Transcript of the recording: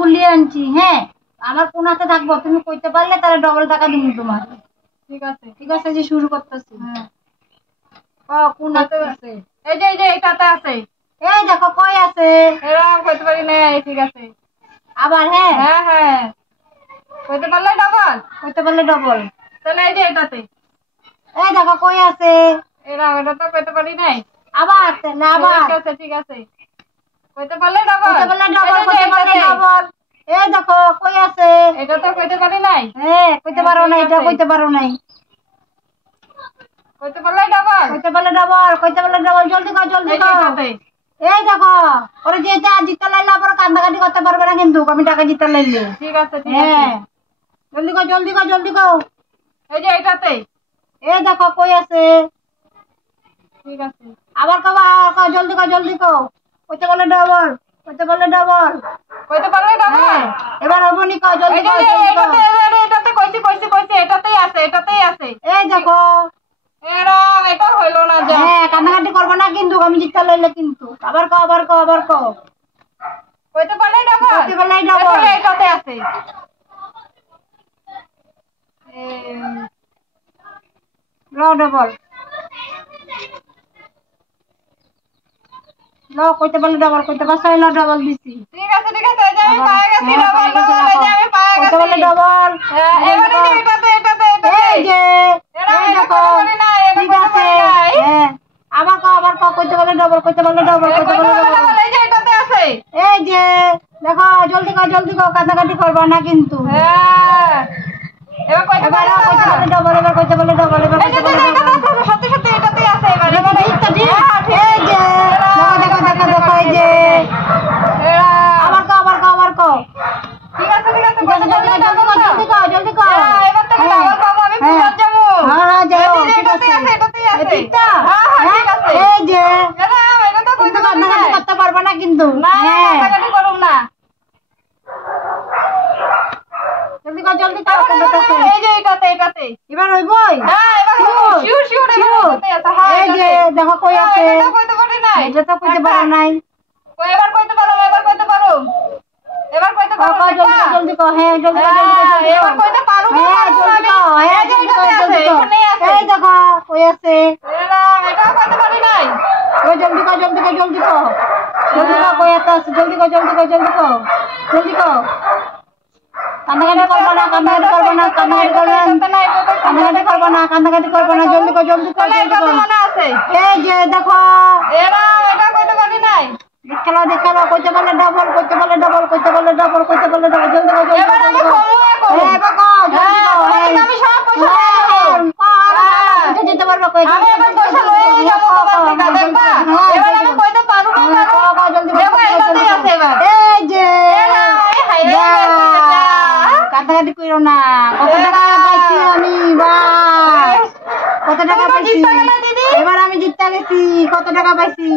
গুলিয়ে আনছি। হ্যাঁ, আমার কোন হাতে থাকবো, তুমি কইতে পারলে তাহলে ডবল টাকা দিব তোমার। ঠিক আছে ঠিক আছে, যে শুরু করতেছি। হ্যাঁ কোন হাতে আছে? এই যে এইটাতে আছে। এই দেখো কই আছে? এরকম কইতে পারি না। ঠিক আছে আবার? হ্যাঁ হ্যাঁ হ্যাঁ কইতে পারলে ডবল, কইতে পারলে ডবল। তাহলে এই যে এটাতে। এই দেখো কই আছে? এরকম এটা তো কইতে পারি নাই। আবার না, আবার। ঠিক আছে কইতে পারলে ডবল, কইতে পারলে ডবল, কইতে পারলে ডবল। এই দেখো কই আছে? এটা তো কইতে পারি নাই। হ্যাঁ, কইতে পারো না, এটা কইতে পারো নাই। কইতে পারলে ডবল, কইতে পারলে ডবল, কইতে পারলে ডবল। জলদি কর, জলদি কর। এই দেখো, ওরে যেটা জিতে লাইলে আবার কান্দাকাটি করতে পারবে না কিন্তু, আমি টাকা জিতে লাইলে। ঠিক আছে হ্যাঁ, জলদি কর, জলদি কর, জলদি কর। এই যে এটাতে। এই দেখো কই আছে? ঠিক আছে আবার কও, জলদি কর, জলদি কর। কইতে বলে ডবল, কইতে বলে ডবল। কইতে পারলে ডবল। এবার হবনি কর, জলদি কর, জলদি কর। এটাতে কইছি এটাতেই আছে, এটাতেই আছে। এই দেখো, এরকম এটা হইলো না যা। হ্যাঁ, কান্নাকাটি করবে না কিন্তু, আমি জিতে লইলে কিন্তু। আবার কও, আবার কও, আবার কও। কইতে পারলে ডবল, কইতে পারলে ডবল। এটাতে আছে। লো ডবল, লো কইতে পারলে ডবল, কইতে পারছ লো ডবল দিছি। ঠিক আছে এই যে আমি পায়ে গেছি ডবল, এই যে আমি পায়ে গেছি। কইতে পারলে ডবল। এবারে এটাতে এই যে, এই দেখো, ঠিক আছে। হ্যাঁ, আবার কও, আবার কও। কইতে পারলে ডবল, কইতে পারলে ডবল, কইতে পারলে ডবল। এই যে এটাতে আছে। এই যে দেখো, জলদি কর, জলদি কর, কাটাকাটি করবা না কিন্তু। হ্যাঁ, এবার কইতে এবার পারলে কইতে পারলে ডবল, এবার কইতে পারলে ডবল, এবার কইতে পারলে ডবল। সত্যি এটাতেই আছে। এবার ঠিক তো, ঠিক। এই যে দেখো, দেখো, দেখো, দেখো, এই যে। আবার কও, আবার কও, আবার কও। ঠিক আছে ঠিক আছে, জলদি কর, জলদি কর, জলদি কর, জলদি কর। এবার তো ডবল পাবো, আমি পুরো যাবো। হ্যাঁ, হ্যাঁ, যাও, ঠিক আছে। এটাতেই আছে। ঠিক তো? হ্যাঁ ঠিক আছে। এই যে এটা তো কইতে পারি না। কান্নাকাটি করতে পারবা না কিন্তু। না হ্যাঁ, কাটাকাটি করুম না। জলদি কর, জলদি কর। এই যে এটাতে। এবার হইবই। হ্যাঁ, এবার শিওর এটাতে আছে। হ্যাঁ, এই যে দেখো কই আছে? এটা কইতে পারি নাই। এটা তো কইতে পারো নাই। এবার কইতে পারো, এবার কইতে পারো। এবার কইতে পারো। জলদি কর, জলদি কর। হ্যাঁ, জলদি কর, জলদি কর, জলদি কর। এবার কইতে পারো। হ্যাঁ, জলদি কর। হ্যাঁ, জলদি কর, জলদি কর। এখানেই আছে। এই দেখো কই আছে? এটা কইতে পারি নাই। ওই জলদি কর, জলদি কর, জলদি কর। জলদি কর, কই আছে? জলদি কর, জলদি কর, জলদি কর। জলদি কর। কান্নাকাটি করবা না, কান্নাকাটি করবা না, কান্নাকাটি করবা না, কান্নাকাটি করবা না, কান্নাকাটি করবা না। জলদি কর, জলদি কর, জলদি কর। মনে আছে। এই যে দেখো, এটা কইতে পারি নাই। দেখালো, দেখালো। কইতে পারলে ডবল, কইতে পারলে ডবল, কইতে পারলে ডবল, কইতে পারলে ডবল। জলদি কর, জলদি এবার কর, আমি জলদি কর। কমু। এবার কর, জলদি কর। আমি সব পয়সা যেতে পারবো কই? আমি এবার পয়সা লয়ে যাবো তোমার থেকে, দেখবা? এবার আমি কইতে পারবো না। দেখো এটাতেই আছে এবার। এই যে কাটাকাটি কইরো না। কত টাকা পাইছি আমি? বাস, কত টাকা পাইছি? এবার আমি জিততে গেছি। কত টাকা পাইছি?